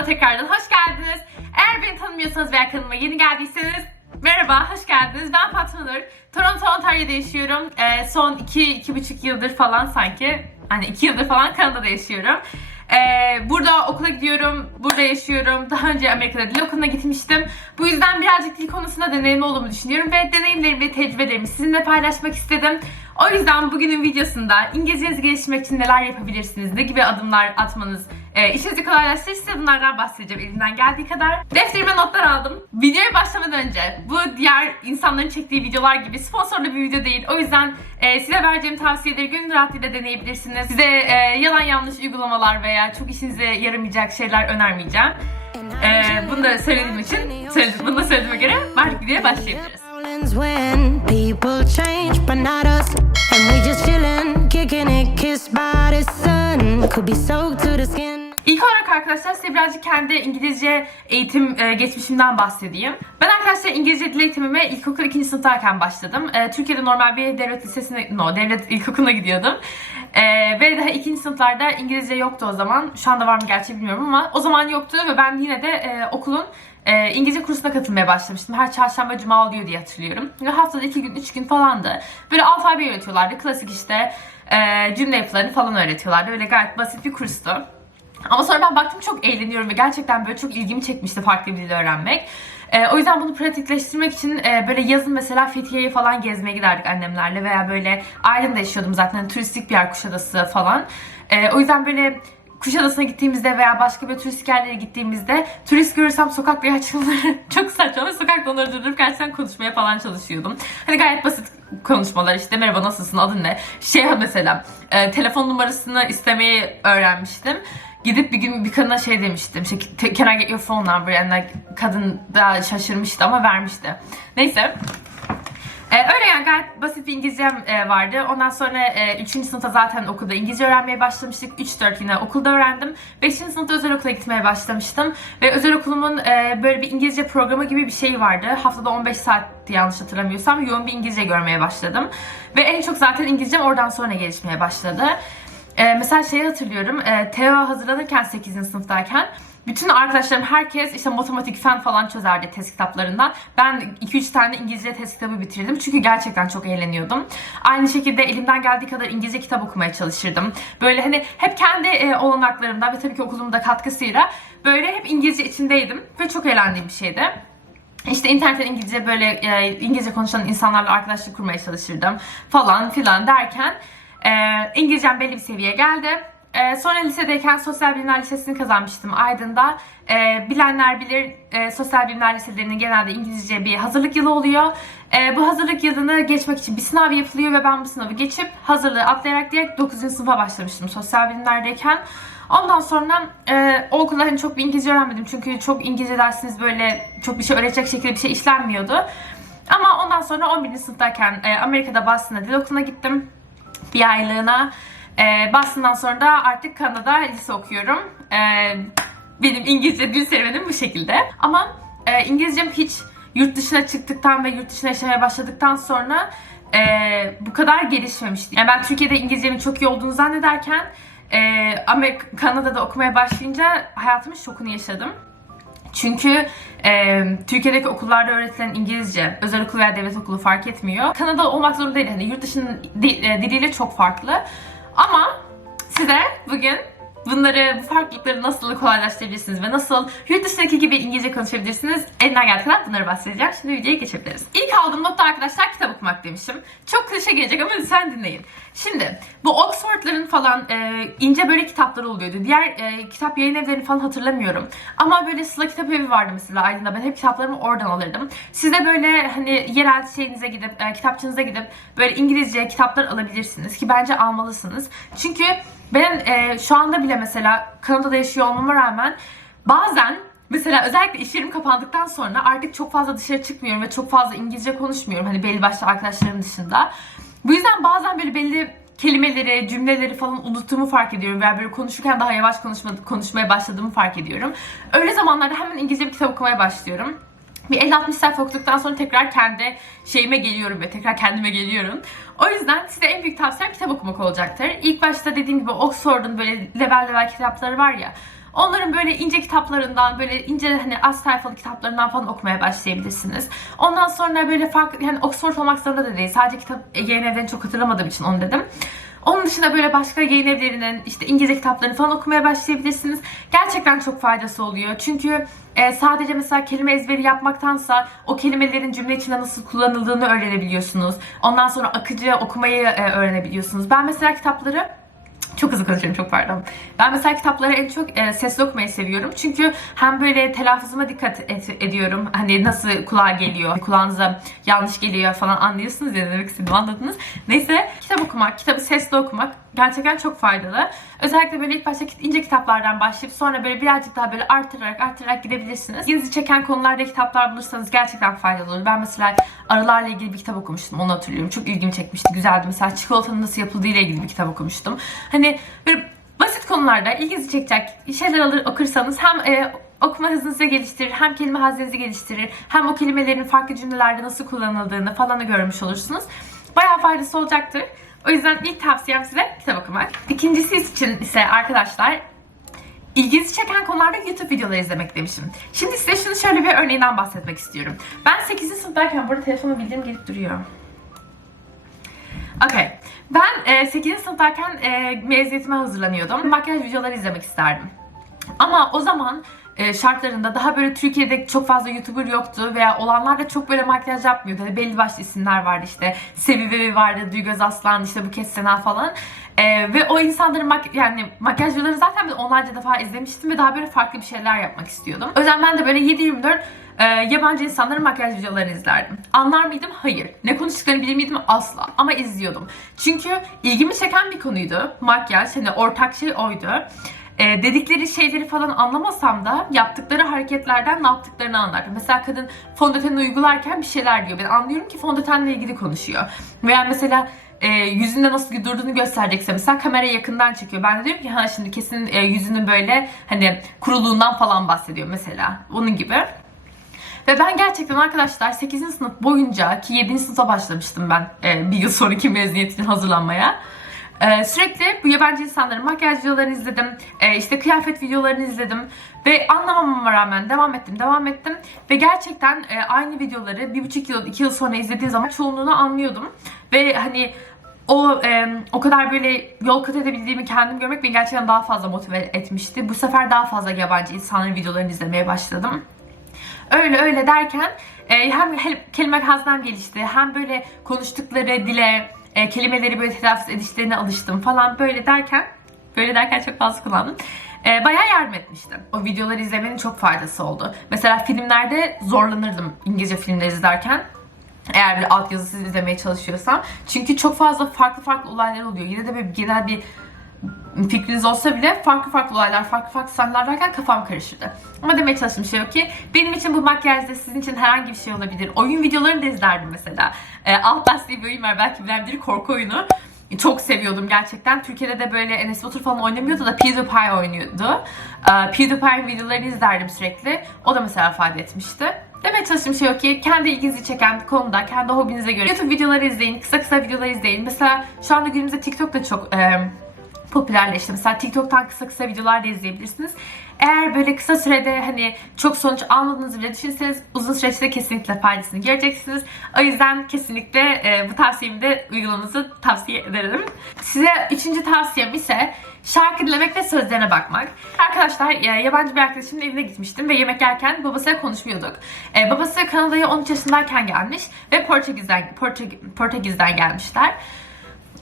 kanalıma tekrardan hoş geldiniz. Eğer beni tanımıyorsanız veya kanalıma yeni geldiyseniz merhaba, hoş geldiniz. Ben Fatma Nur. Toronto, Ontario'da yaşıyorum. Ee, son 2-2,5 yıldır falan sanki, hani 2 yıldır falan Kanada'da yaşıyorum. Ee, burada okula gidiyorum, burada yaşıyorum. Daha önce Amerika'da dil okuluna gitmiştim. Bu yüzden birazcık dil konusunda deneyimli olduğumu düşünüyorum ve deneyimlerimi ve tecrübelerimi sizinle paylaşmak istedim. O yüzden bugünün videosunda İngilizcenizi geliştirmek için neler yapabilirsiniz, ne gibi adımlar atmanız e, işinizi kolaylaştırır size bunlardan bahsedeceğim elimden geldiği kadar. Defterime notlar aldım. Videoya başlamadan önce bu diğer insanların çektiği videolar gibi sponsorlu bir video değil. O yüzden e, size vereceğim tavsiyeleri gönül rahatlığıyla deneyebilirsiniz. Size e, yalan yanlış uygulamalar veya çok işinize yaramayacak şeyler önermeyeceğim. E, bunu da söylediğim için, söyledim, bunu da söylediğime göre artık videoya başlayabiliriz. When people change, but not us. And we just chillin', kicking it, kissed by the sun. Could be soaked to the skin. İlk olarak arkadaşlar size birazcık kendi İngilizce eğitim e, geçmişimden bahsedeyim. Ben arkadaşlar İngilizce dil eğitimime ilkokul 2. sınıftayken başladım. E, Türkiye'de normal bir devlet lisesine, no devlet ilkokuluna gidiyordum. E, ve daha 2. sınıflarda İngilizce yoktu o zaman. Şu anda var mı gerçi bilmiyorum ama o zaman yoktu ve ben yine de e, okulun e, İngilizce kursuna katılmaya başlamıştım. Her çarşamba cuma oluyor diye hatırlıyorum. Ve haftada 2 gün 3 gün falandı. Böyle alfabe öğretiyorlardı. Klasik işte e, cümle yapılarını falan öğretiyorlardı. Öyle gayet basit bir kurstu. Ama sonra ben baktım çok eğleniyorum ve gerçekten böyle çok ilgimi çekmişti farklı bir dil öğrenmek. Ee, o yüzden bunu pratikleştirmek için e, böyle yazın mesela Fethiye'ye falan gezmeye giderdik annemlerle veya böyle Aydın'da yaşıyordum zaten turistik bir yer Kuşadası falan. Ee, o yüzden böyle Kuşadası'na gittiğimizde veya başka bir turistik yerlere gittiğimizde turist görürsem sokak reaksiyonları çok saçma ve sokakta onları durdurup gerçekten konuşmaya falan çalışıyordum. Hani gayet basit konuşmalar işte merhaba nasılsın adın ne? Şey mesela e, telefon numarasını istemeyi öğrenmiştim. Gidip bir gün bir kadına şey demiştim. Şey, "Te- Can I get your phone number? Like, kadın da şaşırmıştı ama vermişti. Neyse. Ee, öyle yani gayet basit bir İngilizcem e, vardı. Ondan sonra e, 3. sınıfta zaten okulda İngilizce öğrenmeye başlamıştık. 3-4 yine okulda öğrendim. 5. sınıfta özel okula gitmeye başlamıştım. Ve özel okulumun e, böyle bir İngilizce programı gibi bir şey vardı. Haftada 15 saatti yanlış hatırlamıyorsam. Yoğun bir İngilizce görmeye başladım. Ve en çok zaten İngilizcem oradan sonra gelişmeye başladı. E, mesela şeyi hatırlıyorum. E, TEO'a hazırlanırken 8. sınıftayken bütün arkadaşlarım herkes işte matematik fen falan çözerdi test kitaplarından. Ben 2-3 tane İngilizce test kitabı bitirdim. Çünkü gerçekten çok eğleniyordum. Aynı şekilde elimden geldiği kadar İngilizce kitap okumaya çalışırdım. Böyle hani hep kendi e, olanaklarımdan ve tabii ki okulumun da katkısıyla böyle hep İngilizce içindeydim. Ve çok eğlendiğim bir şeydi. İşte internetten İngilizce böyle e, İngilizce konuşan insanlarla arkadaşlık kurmaya çalışırdım falan filan derken e, İngilizcem belli bir seviyeye geldi. E, sonra lisedeyken Sosyal Bilimler Lisesi'ni kazanmıştım Aydın'da. E, bilenler bilir e, Sosyal Bilimler Liselerinin genelde İngilizce bir hazırlık yılı oluyor. E, bu hazırlık yılını geçmek için bir sınav yapılıyor ve ben bu sınavı geçip hazırlığı atlayarak direkt 9. sınıfa başlamıştım Sosyal Bilimler'deyken. Ondan sonra e, o okulda hani çok bir İngilizce öğrenmedim. Çünkü çok İngilizce dersiniz böyle çok bir şey öğretecek şekilde bir şey işlenmiyordu. Ama ondan sonra 11. sınıftayken e, Amerika'da Boston'da dil okuluna gittim. Bir aylığına. E, Boston'dan sonra da artık Kanada'da lise okuyorum. E, benim İngilizce dil serüvenim bu şekilde. Ama e, İngilizcem hiç yurt dışına çıktıktan ve yurt dışına yaşamaya başladıktan sonra e, bu kadar gelişmemişti. Yani ben Türkiye'de İngilizcemin çok iyi olduğunu zannederken e, Amerika, Kanada'da okumaya başlayınca hayatımın şokunu yaşadım. Çünkü e, Türkiye'deki okullarda öğretilen İngilizce, özel okul veya devlet okulu fark etmiyor. Kanada olmak zorunda değil. Hani yurt dışının e, diliyle çok farklı. Ama size bugün bunları, bu farklılıkları nasıl kolaylaştırabilirsiniz ve nasıl yurt dışındaki gibi İngilizce konuşabilirsiniz elinden geldiği kadar bunları bahsedeceğim. Şimdi videoya geçebiliriz. İlk aldığım notta arkadaşlar kitap okumak demişim. Çok klişe gelecek ama lütfen dinleyin. Şimdi bu Oxford'ların falan e, ince böyle kitapları oluyordu. Diğer e, kitap yayın evlerini falan hatırlamıyorum. Ama böyle Sıla Kitap Evi vardı mesela Aydın'da. Ben hep kitaplarımı oradan alırdım. Siz de böyle hani yerel şeyinize gidip, e, kitapçınıza gidip böyle İngilizce kitaplar alabilirsiniz. Ki bence almalısınız. Çünkü ben e, şu anda bile mesela Kanada'da yaşıyor olmama rağmen bazen Mesela özellikle iş yerim kapandıktan sonra artık çok fazla dışarı çıkmıyorum ve çok fazla İngilizce konuşmuyorum. Hani belli başlı arkadaşlarım dışında. Bu yüzden bazen böyle belli kelimeleri, cümleleri falan unuttuğumu fark ediyorum veya böyle konuşurken daha yavaş konuşma, konuşmaya başladığımı fark ediyorum. Öyle zamanlarda hemen İngilizce bir kitap okumaya başlıyorum. Bir 50-60 sayfa okuduktan sonra tekrar kendi şeyime geliyorum ve tekrar kendime geliyorum. O yüzden size en büyük tavsiyem kitap okumak olacaktır. İlk başta dediğim gibi Oxford'un böyle level level kitapları var ya. Onların böyle ince kitaplarından, böyle ince hani az sayfalı kitaplarından falan okumaya başlayabilirsiniz. Ondan sonra böyle farklı, yani Oxford olmak zorunda da değil. Sadece kitap e, evlerini çok hatırlamadığım için onu dedim. Onun dışında böyle başka yayın evlerinin işte İngilizce kitaplarını falan okumaya başlayabilirsiniz. Gerçekten çok faydası oluyor. Çünkü e, sadece mesela kelime ezberi yapmaktansa o kelimelerin cümle içinde nasıl kullanıldığını öğrenebiliyorsunuz. Ondan sonra akıcı okumayı e, öğrenebiliyorsunuz. Ben mesela kitapları çok hızlı konuşuyorum çok pardon. Ben mesela kitapları en çok e, sesli okumayı seviyorum. Çünkü hem böyle telaffuzuma dikkat et- ediyorum. Hani nasıl kulağa geliyor, kulağınıza yanlış geliyor falan anlıyorsunuz ya demek istediğimi anladınız. Neyse kitap okumak, kitabı sesli okumak gerçekten çok faydalı. Özellikle böyle ilk başta ince kitaplardan başlayıp sonra böyle birazcık daha böyle artırarak artırarak gidebilirsiniz. İlginizi çeken konularda kitaplar bulursanız gerçekten faydalı olur. Ben mesela arılarla ilgili bir kitap okumuştum onu hatırlıyorum. Çok ilgimi çekmişti, güzeldi. Mesela çikolatanın nasıl yapıldığı ile ilgili bir kitap okumuştum. Hani böyle basit konularda ilginizi çekecek şeyler alır okursanız hem e, okuma hızınızı geliştirir, hem kelime hazinenizi geliştirir, hem o kelimelerin farklı cümlelerde nasıl kullanıldığını falan da görmüş olursunuz. Bayağı faydası olacaktır. O yüzden ilk tavsiyem size kitap okumak. İkincisi için ise arkadaşlar İlginizi çeken konularda YouTube videoları izlemek demişim. Şimdi size şunu şöyle bir örneğinden bahsetmek istiyorum. Ben 8. sınıftayken burada telefonu bildirim gelip duruyor. Okey. Ben e, 8. sınıftayken e, mezuniyetime hazırlanıyordum. Makyaj videoları izlemek isterdim. Ama o zaman şartlarında daha böyle Türkiye'de çok fazla YouTuber yoktu veya olanlar da çok böyle makyaj yapmıyordu. Hani belli başlı isimler vardı işte. Sevi Vevi vardı, Duygöz Aslan, işte Buket Sena falan. E, ve o insanların mak yani makyaj videoları zaten ben onlarca defa izlemiştim ve daha böyle farklı bir şeyler yapmak istiyordum. O yüzden ben de böyle 7-24 e, yabancı insanların makyaj videolarını izlerdim. Anlar mıydım? Hayır. Ne konuştuklarını bilir miydim? Asla. Ama izliyordum. Çünkü ilgimi çeken bir konuydu. Makyaj. Hani ortak şey oydu. E, dedikleri şeyleri falan anlamasam da yaptıkları hareketlerden ne yaptıklarını anlardım. Mesela kadın fondöteni uygularken bir şeyler diyor. Ben anlıyorum ki fondötenle ilgili konuşuyor. Veya mesela e, yüzünde nasıl durduğunu gösterecekse mesela kamera yakından çekiyor. Ben de diyorum ki ha şimdi kesin e, yüzünün böyle hani kuruluğundan falan bahsediyor mesela. Onun gibi. Ve ben gerçekten arkadaşlar 8. sınıf boyunca ki 7. sınıfa başlamıştım ben e, bir yıl sonraki mezuniyetine hazırlanmaya. E, sürekli bu yabancı insanların makyaj videolarını izledim. E, işte kıyafet videolarını izledim. Ve anlamamama rağmen devam ettim, devam ettim. Ve gerçekten e, aynı videoları bir buçuk yıl, iki yıl sonra izlediğim zaman çoğunluğunu anlıyordum. Ve hani o e, o kadar böyle yol kat edebildiğimi kendim görmek beni gerçekten daha fazla motive etmişti. Bu sefer daha fazla yabancı insanların videolarını izlemeye başladım. Öyle öyle derken e, hem kelime haznem gelişti hem böyle konuştukları dile e, kelimeleri böyle telaffuz edişlerine alıştım falan böyle derken böyle derken çok fazla kullandım. E, bayağı yardım etmişti. O videoları izlemenin çok faydası oldu. Mesela filmlerde zorlanırdım İngilizce filmleri izlerken. Eğer bir altyazısız izlemeye çalışıyorsam. Çünkü çok fazla farklı farklı olaylar oluyor. Yine de böyle genel bir fikriniz olsa bile farklı farklı olaylar, farklı farklı sahneler derken kafam karışırdı. Ama demeye çalıştığım şey o ki benim için bu makyajda sizin için herhangi bir şey olabilir. Oyun videolarını da izlerdim mesela. E, Outlast diye bir oyun var belki bilen biri korku oyunu. Çok seviyordum gerçekten. Türkiye'de de böyle Enes Batur falan oynamıyordu da PewDiePie oynuyordu. E, PewDiePie'in videolarını izlerdim sürekli. O da mesela fayda etmişti. Demeye çalıştığım şey o ki kendi ilginizi çeken konuda, kendi hobinize göre YouTube videoları izleyin, kısa kısa videolar izleyin. Mesela şu anda günümüzde TikTok da çok e, popülerleşti. Mesela TikTok'tan kısa kısa videolar da izleyebilirsiniz. Eğer böyle kısa sürede hani çok sonuç almadığınızı bile düşünseniz uzun süreçte kesinlikle faydasını göreceksiniz. O yüzden kesinlikle e, bu tavsiyemi de uygulamanızı tavsiye ederim. Size üçüncü tavsiyem ise şarkı dinlemek ve sözlerine bakmak. Arkadaşlar e, yabancı bir arkadaşımın evine gitmiştim ve yemek yerken babasıyla konuşmuyorduk. E, babası Kanada'ya 13 yaşındayken gelmiş ve Portekiz'den, Portek- Portekiz'den gelmişler.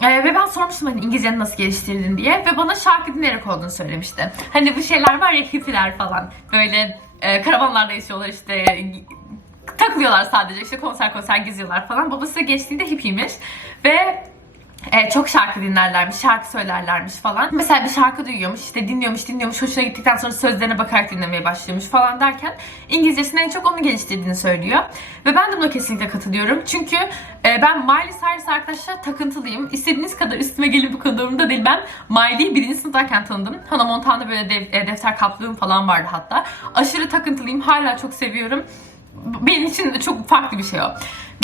Ee, ve ben sormuştum hani İngilizceni nasıl geliştirdin diye ve bana şarkı dinleyerek olduğunu söylemişti. Hani bu şeyler var ya hippiler falan böyle e, karavanlarda yaşıyorlar işte takılıyorlar sadece işte konser konser geziyorlar falan. Babası gençliğinde hippiymiş ve e, çok şarkı dinlerlermiş, şarkı söylerlermiş falan. Mesela bir şarkı duyuyormuş, işte dinliyormuş, dinliyormuş, hoşuna gittikten sonra sözlerine bakarak dinlemeye başlıyormuş falan derken İngilizcesini en çok onu geliştirdiğini söylüyor. Ve ben de buna kesinlikle katılıyorum. Çünkü e, ben Miley Cyrus arkadaşlar takıntılıyım. İstediğiniz kadar üstüme gelin bu konuda umurumda değil. Ben Miley'i birinci sınıftayken tanıdım. Hannah Montana'da böyle dev- e, defter kaplığım falan vardı hatta. Aşırı takıntılıyım, hala çok seviyorum benim için de çok farklı bir şey o.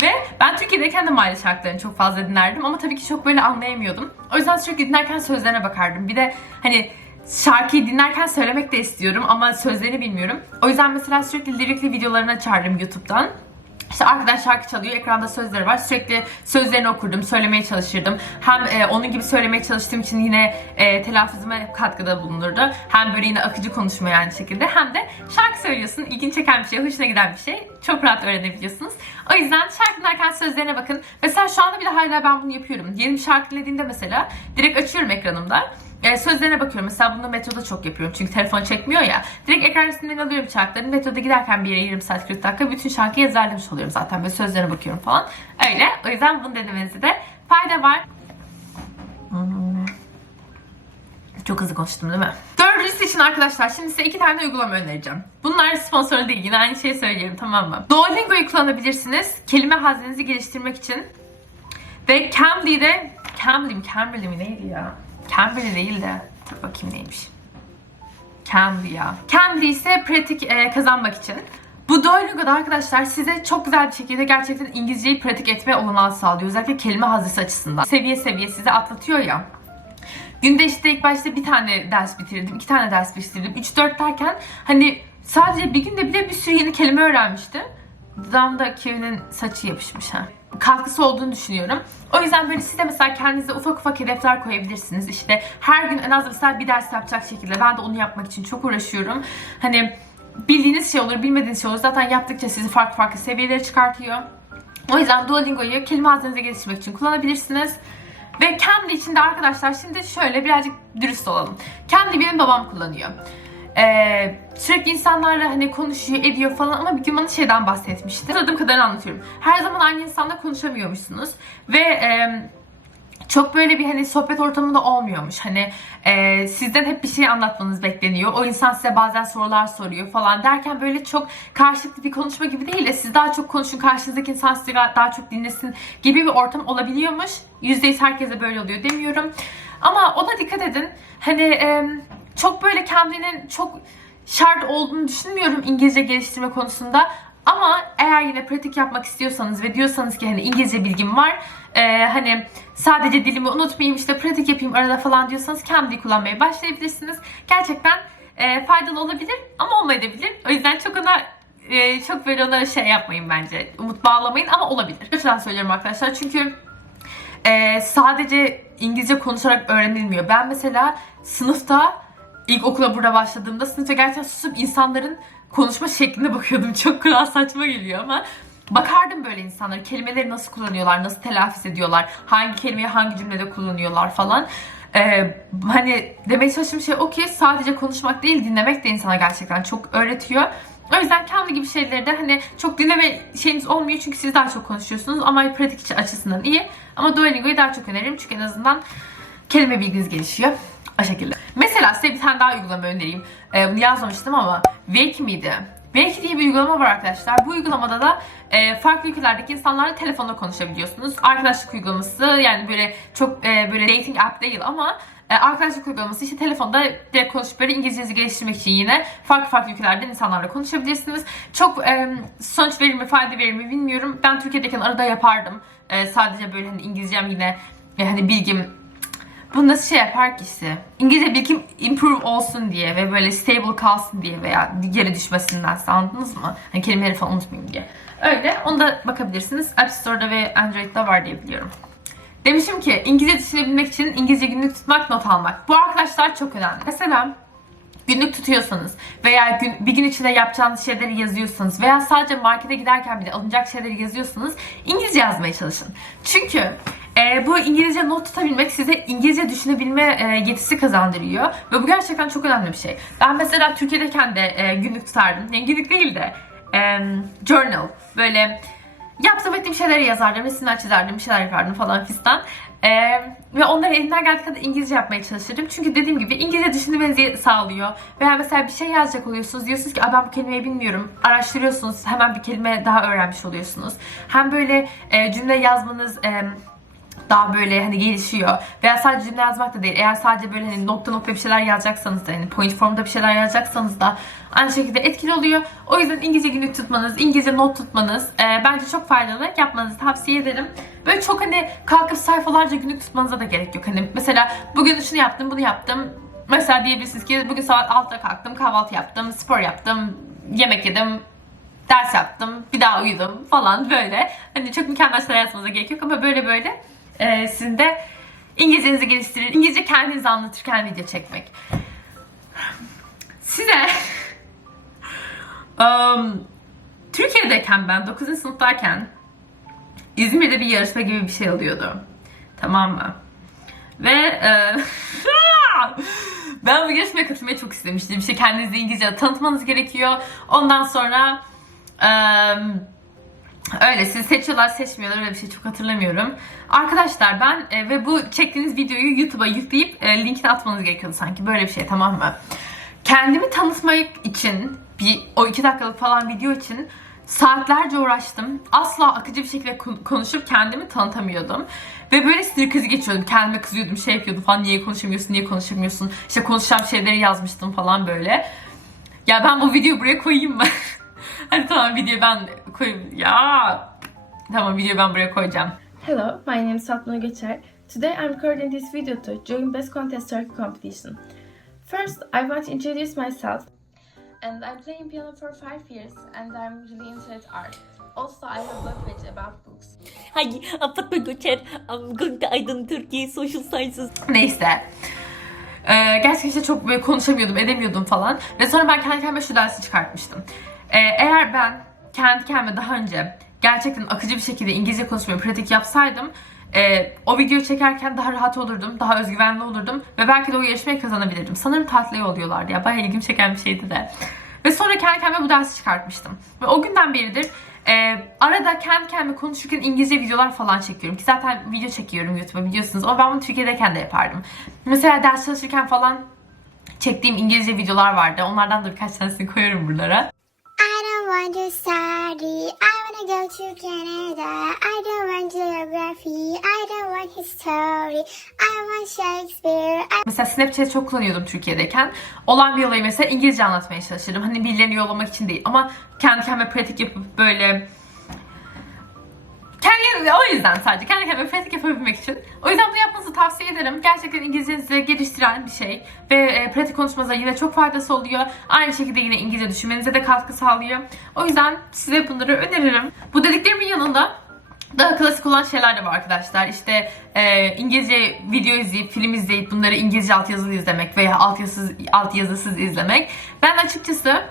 Ve ben Türkiye'deyken de Miley şarkılarını çok fazla dinlerdim ama tabii ki çok böyle anlayamıyordum. O yüzden sürekli dinlerken sözlerine bakardım. Bir de hani şarkıyı dinlerken söylemek de istiyorum ama sözlerini bilmiyorum. O yüzden mesela sürekli lirikli videolarını açardım YouTube'dan. İşte arkadan şarkı çalıyor, ekranda sözleri var. Sürekli sözlerini okurdum, söylemeye çalışırdım. Hem e, onun gibi söylemeye çalıştığım için yine e, telaffuzuma katkıda bulunurdu. Hem böyle yine akıcı konuşmaya aynı şekilde. Hem de şarkı söylüyorsun, ilgini çeken bir şey, hoşuna giden bir şey. Çok rahat öğrenebiliyorsunuz. O yüzden şarkı dinlerken sözlerine bakın. Mesela şu anda bile hala ben bunu yapıyorum. Yeni bir şarkı dinlediğimde mesela direkt açıyorum ekranımda. E, sözlerine bakıyorum. Mesela bunu metroda çok yapıyorum. Çünkü telefon çekmiyor ya. Direkt ekran resimlerini alıyorum şarkıların. Metroda giderken bir yere 20 saat 40 dakika bütün şarkıyı ezberlemiş oluyorum zaten. Böyle sözlerine bakıyorum falan. Öyle. O yüzden bunu denemenizde de fayda var. Çok hızlı konuştum değil mi? Dördüncüsü için arkadaşlar şimdi size iki tane uygulama önereceğim. Bunlar sponsor değil yine aynı şeyi söylüyorum tamam mı? Duolingo'yu kullanabilirsiniz. Kelime hazinenizi geliştirmek için. Ve Cambly'de Cambly mi Cambly mi neydi ya? Cambly değil de dur bakayım neymiş. Cambly ya. Cambly ise pratik e, kazanmak için. Bu Duolingo'da arkadaşlar size çok güzel bir şekilde gerçekten İngilizceyi pratik etme olanağı sağlıyor. Özellikle kelime hazinesi açısından. Seviye seviye size atlatıyor ya. Günde işte ilk başta bir tane ders bitirdim, iki tane ders bitirdim, 3-4 derken hani sadece bir günde bile bir sürü yeni kelime öğrenmiştim. Dudağımda Kevin'in saçı yapışmış ha. Katkısı olduğunu düşünüyorum. O yüzden böyle siz de mesela kendinize ufak ufak hedefler koyabilirsiniz. İşte her gün en az mesela bir ders yapacak şekilde. Ben de onu yapmak için çok uğraşıyorum. Hani bildiğiniz şey olur, bilmediğiniz şey olur. Zaten yaptıkça sizi farklı farklı seviyelere çıkartıyor. O yüzden Duolingo'yu kelime hazinenizi geliştirmek için kullanabilirsiniz. Ve kendi içinde arkadaşlar şimdi şöyle birazcık dürüst olalım. Kendi benim babam kullanıyor. Ee, sürekli insanlarla hani konuşuyor, ediyor falan ama bir gün bana şeyden bahsetmişti. Anladığım kadarını anlatıyorum. Her zaman aynı insanla konuşamıyormuşsunuz. Ve e, çok böyle bir hani sohbet ortamında olmuyormuş. Hani e, sizden hep bir şey anlatmanız bekleniyor. O insan size bazen sorular soruyor falan derken böyle çok karşılıklı bir konuşma gibi değil de siz daha çok konuşun karşınızdaki insan sizi daha çok dinlesin gibi bir ortam olabiliyormuş. %100 herkese böyle oluyor demiyorum. Ama ona dikkat edin. Hani e, çok böyle kendinin çok şart olduğunu düşünmüyorum İngilizce geliştirme konusunda. Ama eğer yine pratik yapmak istiyorsanız ve diyorsanız ki hani İngilizce bilgim var, e, hani sadece dilimi unutmayayım işte pratik yapayım arada falan diyorsanız Cambly kullanmaya başlayabilirsiniz. Gerçekten e, faydalı olabilir ama olmayabilir. O yüzden çok ona e, çok böyle ona şey yapmayın bence. Umut bağlamayın ama olabilir. Lütfen söylüyorum arkadaşlar çünkü e, sadece İngilizce konuşarak öğrenilmiyor. Ben mesela sınıfta ilk okula burada başladığımda sınıfta gerçekten susup insanların konuşma şekline bakıyordum. Çok kral saçma geliyor ama bakardım böyle insanlara. Kelimeleri nasıl kullanıyorlar, nasıl telaffuz ediyorlar, hangi kelimeyi hangi cümlede kullanıyorlar falan. Ee, hani demeye çalıştığım şey o ki sadece konuşmak değil dinlemek de insana gerçekten çok öğretiyor. O yüzden kendi gibi şeyleri de hani çok dinleme şeyiniz olmuyor çünkü siz daha çok konuşuyorsunuz ama pratik açısından iyi. Ama Duolingo'yu daha çok öneririm çünkü en azından kelime bilginiz gelişiyor. O şekilde. Mesela size bir tane daha uygulama önereyim. Ee, bunu yazmamıştım ama Wake miydi? Wake diye bir uygulama var arkadaşlar. Bu uygulamada da e, farklı ülkelerdeki insanlarla telefonda konuşabiliyorsunuz. Arkadaşlık uygulaması yani böyle çok e, böyle dating app değil ama e, arkadaşlık uygulaması işte telefonda direkt konuşup böyle İngilizcenizi geliştirmek için yine farklı farklı ülkelerden insanlarla konuşabilirsiniz. Çok e, sonuç verir mi, fayda verir mi bilmiyorum. Ben Türkiye'deyken arada yapardım. E, sadece böyle hani İngilizcem yine e, hani bilgim bu nasıl şey yapar ki işte? İngilizce bilgim improve olsun diye ve böyle stable kalsın diye veya geri düşmesinden anladınız mı? Hani kelimeleri falan unutmayayım diye. Öyle. Onu da bakabilirsiniz. App Store'da ve Android'da var diye biliyorum. Demişim ki İngilizce düşünebilmek için İngilizce günlük tutmak, not almak. Bu arkadaşlar çok önemli. Mesela günlük tutuyorsanız veya gün, bir gün içinde yapacağınız şeyleri yazıyorsanız veya sadece markete giderken bile alınacak şeyleri yazıyorsanız İngilizce yazmaya çalışın. Çünkü e, bu İngilizce not tutabilmek size İngilizce düşünebilme e, yetisi kazandırıyor ve bu gerçekten çok önemli bir şey. Ben mesela Türkiye'deyken de e, günlük tutardım. Yani günlük değil de journal böyle yaptığım ettiğim şeyleri yazardım, resimler çizerdim, bir şeyler yapardım falan fistan. Ee, ve onları elimden geldiği kadar İngilizce yapmaya çalışırım. Çünkü dediğim gibi İngilizce düşünmenizi sağlıyor. Veya mesela bir şey yazacak oluyorsunuz. Diyorsunuz ki ben bu kelimeyi bilmiyorum. Araştırıyorsunuz. Hemen bir kelime daha öğrenmiş oluyorsunuz. Hem böyle e, cümle yazmanız... E, daha böyle hani gelişiyor. Veya sadece cümle yazmak da değil. Eğer sadece böyle hani nokta nokta bir şeyler yazacaksanız da hani point formda bir şeyler yazacaksanız da aynı şekilde etkili oluyor. O yüzden İngilizce günlük tutmanız, İngilizce not tutmanız e, bence çok faydalı. Yapmanızı tavsiye ederim. Böyle çok hani kalkıp sayfalarca günlük tutmanıza da gerek yok. Hani mesela bugün şunu yaptım, bunu yaptım Mesela diyebilirsiniz ki bugün saat 6'da kalktım, kahvaltı yaptım, spor yaptım, yemek yedim, ders yaptım, bir daha uyudum falan böyle. Hani çok mükemmel şeyler yapmanıza gerek yok ama böyle böyle e, sizin de İngilizcenizi geliştirir. İngilizce kendinizi anlatırken video çekmek. Size um, Türkiye'deyken ben 9. sınıftayken İzmir'de bir yarışma gibi bir şey oluyordu. Tamam mı? Ve e, ben bu yarışmaya katılmayı çok istemiştim. İşte kendinizi İngilizce tanıtmanız gerekiyor. Ondan sonra e, öyle sizi seçiyorlar seçmiyorlar öyle bir şey çok hatırlamıyorum. Arkadaşlar ben e, ve bu çektiğiniz videoyu YouTube'a yükleyip e, linkini atmanız gerekiyordu sanki böyle bir şey tamam mı? Kendimi tanıtmak için bir o iki dakikalık falan video için saatlerce uğraştım. Asla akıcı bir şekilde kon- konuşup kendimi tanıtamıyordum. Ve böyle sinir krizi geçiyordum. Kendime kızıyordum, şey yapıyordum falan. Niye konuşamıyorsun, niye konuşamıyorsun? İşte konuşacağım şeyleri yazmıştım falan böyle. Ya ben bu videoyu buraya koyayım mı? Hadi tamam video ben koyayım. Ya tamam video ben buraya koyacağım. Hello, my name is Fatma Geçer. Today I'm recording this video to join Best Contest Turkey competition. First, I want to introduce myself. And I'm playing piano for five years and I'm really into art. Also, I have a page about books. Hi, I'm Fatma Göçer. I'm going to Aydın Turkey Social Sciences. Neyse. Ee, gerçekten çok böyle konuşamıyordum, edemiyordum falan. Ve sonra ben kendi kendime şu dersi çıkartmıştım. Ee, eğer ben kendi kendime daha önce gerçekten akıcı bir şekilde İngilizce konuşmayı pratik yapsaydım e, o videoyu çekerken daha rahat olurdum, daha özgüvenli olurdum ve belki de o yarışmayı kazanabilirdim. Sanırım tatile yolluyorlardı ya. Bayağı ilgimi çeken bir şeydi de. Ve sonra kendi kendime bu dersi çıkartmıştım. Ve o günden beridir e, arada kendi kendime konuşurken İngilizce videolar falan çekiyorum. Ki zaten video çekiyorum YouTube'a biliyorsunuz. Ama ben bunu Türkiye'deyken de yapardım. Mesela ders çalışırken falan çektiğim İngilizce videolar vardı. Onlardan da birkaç tanesini koyuyorum buralara. Want to study. I wanna go to Canada. I don't want geography. I don't want history. I want Shakespeare. I Mesela Snapchat çok kullanıyordum Türkiye'deyken. Olan bir olayı mesela İngilizce anlatmaya çalışırım. Hani birilerini yollamak için değil ama kendi kendime pratik yapıp böyle kendi o yüzden sadece kendi kendime pratik yapabilmek için. O yüzden bunu yapmanızı tavsiye ederim. Gerçekten İngilizcenizi geliştiren bir şey ve e, pratik konuşmanıza yine çok faydası oluyor. Aynı şekilde yine İngilizce düşünmenize de katkı sağlıyor. O yüzden size bunları öneririm. Bu dediklerimin yanında daha klasik olan şeyler de var arkadaşlar. İşte e, İngilizce video izleyip, film izleyip bunları İngilizce altyazılı izlemek veya altyazısız, altyazısız izlemek. Ben açıkçası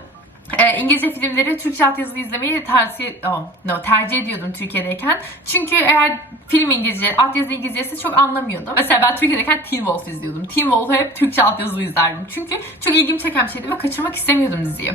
e, İngilizce filmleri Türkçe altyazılı izlemeyi tercih, oh, no, tercih ediyordum Türkiye'deyken. Çünkü eğer film İngilizce, altyazılı İngilizce ise çok anlamıyordum. Mesela ben Türkiye'deyken Teen Wolf izliyordum. Teen Wolf'u hep Türkçe altyazılı izlerdim. Çünkü çok ilgimi çeken bir şeydi ve kaçırmak istemiyordum diziyi.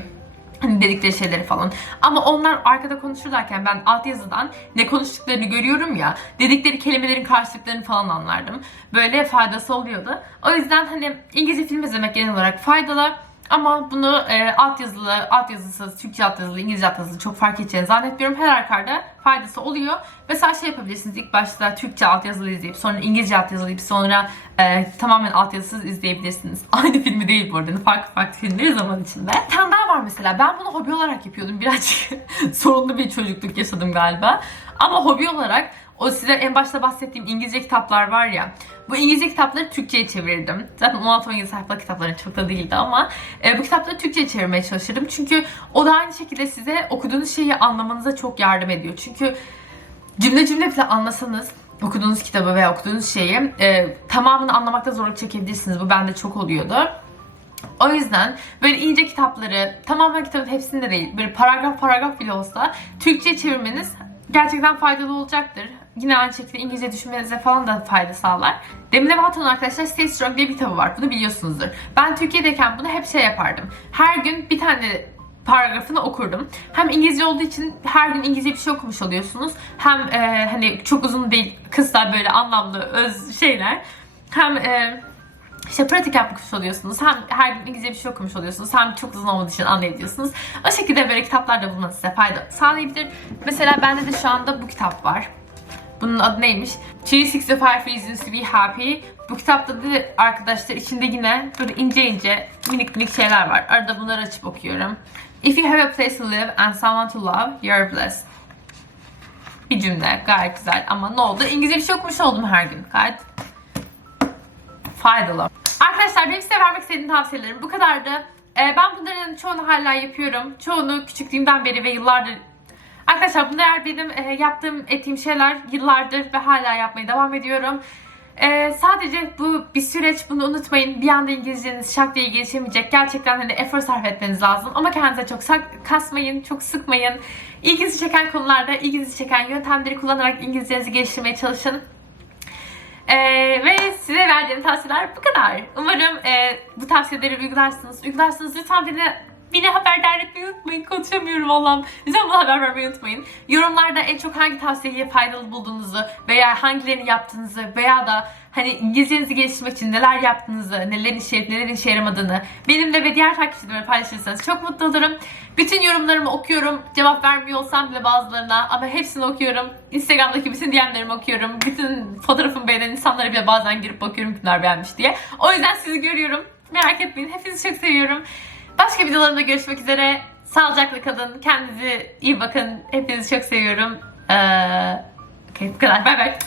Hani dedikleri şeyleri falan. Ama onlar arkada konuşurlarken ben altyazıdan ne konuştuklarını görüyorum ya, dedikleri kelimelerin karşılıklarını falan anlardım. Böyle faydası oluyordu. O yüzden hani İngilizce film izlemek genel olarak faydalı. Ama bunu e, altyazılı, altyazısız, Türkçe altyazılı, İngilizce altyazılı çok fark edeceğini zannetmiyorum. Her halükarda faydası oluyor. Mesela şey yapabilirsiniz. ilk başta Türkçe altyazılı izleyip sonra İngilizce altyazılı izleyip sonra e, tamamen altyazısız izleyebilirsiniz. Aynı filmi değil bu arada. Farklı farklı filmleri zaman içinde. Bir var mesela. Ben bunu hobi olarak yapıyordum. Birazcık sorunlu bir çocukluk yaşadım galiba. Ama hobi olarak o size en başta bahsettiğim İngilizce kitaplar var ya. Bu İngilizce kitapları Türkçe'ye çevirdim. Zaten 16-17 sayfalık kitapların çok da değildi ama e, bu kitapları Türkçe'ye çevirmeye çalışırım. Çünkü o da aynı şekilde size okuduğunuz şeyi anlamanıza çok yardım ediyor. Çünkü cümle cümle falan anlasanız okuduğunuz kitabı veya okuduğunuz şeyi e, tamamını anlamakta zorluk çekebilirsiniz. Bu bende çok oluyordu. O yüzden böyle ince kitapları, tamamen kitabın hepsini de değil, böyle paragraf paragraf bile olsa Türkçe'ye çevirmeniz gerçekten faydalı olacaktır. Yine aynı şekilde İngilizce düşünmenize falan da fayda sağlar. Demin Evaton'un arkadaşlar Stay Strong diye bir kitabı var. Bunu biliyorsunuzdur. Ben Türkiye'deyken bunu hep şey yapardım. Her gün bir tane paragrafını okurdum. Hem İngilizce olduğu için her gün İngilizce bir şey okumuş oluyorsunuz. Hem e, hani çok uzun değil, kısa böyle anlamlı öz şeyler. Hem e, işte pratik yapmış oluyorsunuz. Hem her gün İngilizce bir şey okumuş oluyorsunuz. Hem çok uzun olmadığı için anlayabiliyorsunuz. O şekilde böyle kitaplar da bulmanız size fayda sağlayabilir. Mesela bende de şu anda bu kitap var. Bunun adı neymiş? 365 Reasons to be Happy. Bu kitapta da arkadaşlar içinde yine böyle ince ince minik minik şeyler var. Arada bunları açıp okuyorum. If you have a place to live and someone to love, you're blessed. Bir cümle gayet güzel ama ne oldu? İngilizce bir şey okumuş oldum her gün. Gayet faydalı. Arkadaşlar benim size vermek istediğim tavsiyelerim bu kadardı. Ee, ben bunların çoğunu hala yapıyorum. Çoğunu küçüklüğümden beri ve yıllardır Arkadaşlar bunlar benim e, yaptığım, ettiğim şeyler yıllardır ve hala yapmaya devam ediyorum. E, sadece bu bir süreç, bunu unutmayın. Bir anda İngilizceniz şak diye gelişemeyecek. Gerçekten hani efor sarf etmeniz lazım. Ama kendinize çok sak- kasmayın, çok sıkmayın. İlginizi çeken konularda, ilginizi çeken yöntemleri kullanarak İngilizcenizi geliştirmeye çalışın. Ee, ve size verdiğim tavsiyeler bu kadar. Umarım e, bu tavsiyeleri uygularsınız. Uygularsınız lütfen beni beni haberdar etmeyi unutmayın. Konuşamıyorum Allah'ım. Lütfen bana haber vermeyi unutmayın. Yorumlarda en çok hangi tavsiyeyi faydalı bulduğunuzu veya hangilerini yaptığınızı veya da hani İngilizcenizi geliştirmek için neler yaptığınızı, neler işe yarayıp neler işe yaramadığını benimle ve diğer takipçilerime paylaşırsanız çok mutlu olurum. Bütün yorumlarımı okuyorum. Cevap vermiyor olsam bile bazılarına ama hepsini okuyorum. Instagram'daki bütün DM'lerimi okuyorum. Bütün fotoğrafımı beğenen insanlara bile bazen girip bakıyorum kimler beğenmiş diye. O yüzden sizi görüyorum. Merak etmeyin. Hepinizi çok seviyorum. Başka videolarımda görüşmek üzere. Sağlıcakla kalın. Kendinize iyi bakın. Hepinizi çok seviyorum. Ee, okay, bu kadar. Bay bay.